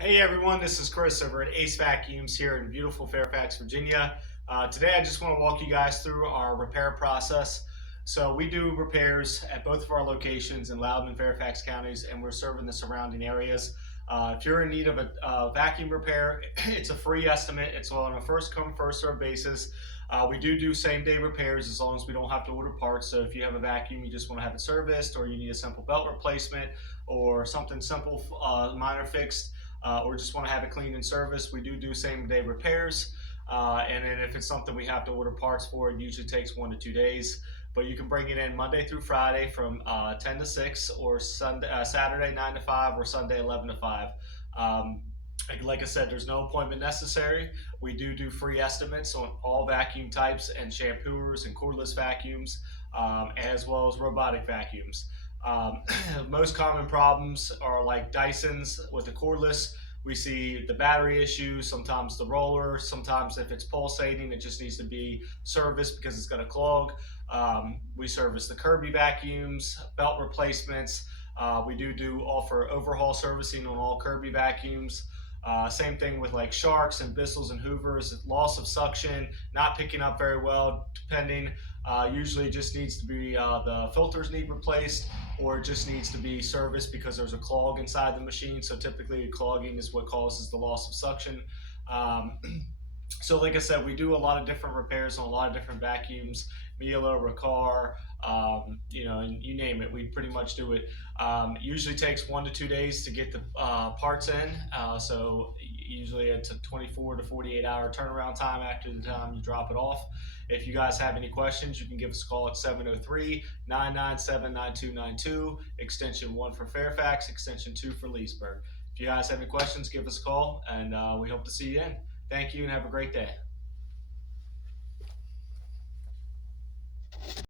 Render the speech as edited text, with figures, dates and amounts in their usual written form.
Hey everyone, this is Chris over at Ace Vacuums here in beautiful Fairfax, Virginia. Today I just want to walk you guys through our repair process. So we do repairs at both of our locations in Loudoun and Fairfax counties, and we're serving the surrounding areas. If you're in need of a vacuum repair, it's a free estimate. It's on a first come, first served basis. We do same day repairs as long as we don't have to order parts. So if you have a vacuum, you just want to have it serviced, or you need a simple belt replacement, or something simple, minor fixed, or just want to have it cleaned and serviced, we do same day repairs. And then if it's something we have to order parts for, it usually takes 1 to 2 days. But you can bring it in Monday through Friday from 10 to 6, or Saturday 9 to 5, or Sunday 11 to 5. Like I said, there's no appointment necessary. We do free estimates on all vacuum types and shampooers and cordless vacuums, as well as robotic vacuums. Um, Most common problems are like Dyson's with the cordless. We see the battery issues, sometimes the roller, sometimes if it's pulsating, it just needs to be serviced because it's got a clog. We service the Kirby vacuums, belt replacements. We do offer overhaul servicing on all Kirby vacuums. Same thing with like Sharks and Bissells and Hoovers, loss of suction, not picking up very well, depending. Usually just needs to be the filters need replaced, or it just needs to be serviced because there's a clog inside the machine. So typically clogging is what causes the loss of suction. Um, so like I said, we do a lot of different repairs on a lot of different vacuums, Miele, Riccar, and you name it, we pretty much do it. It usually takes 1 to 2 days to get the parts in. So usually it's a 24 to 48 hour turnaround time after the time you drop it off. If you guys have any questions, you can give us a call at 703-997-9292, extension 1 for Fairfax, extension 2 for Leesburg. If you guys have any questions, give us a call, and we hope to see you in. Thank you and have a great day.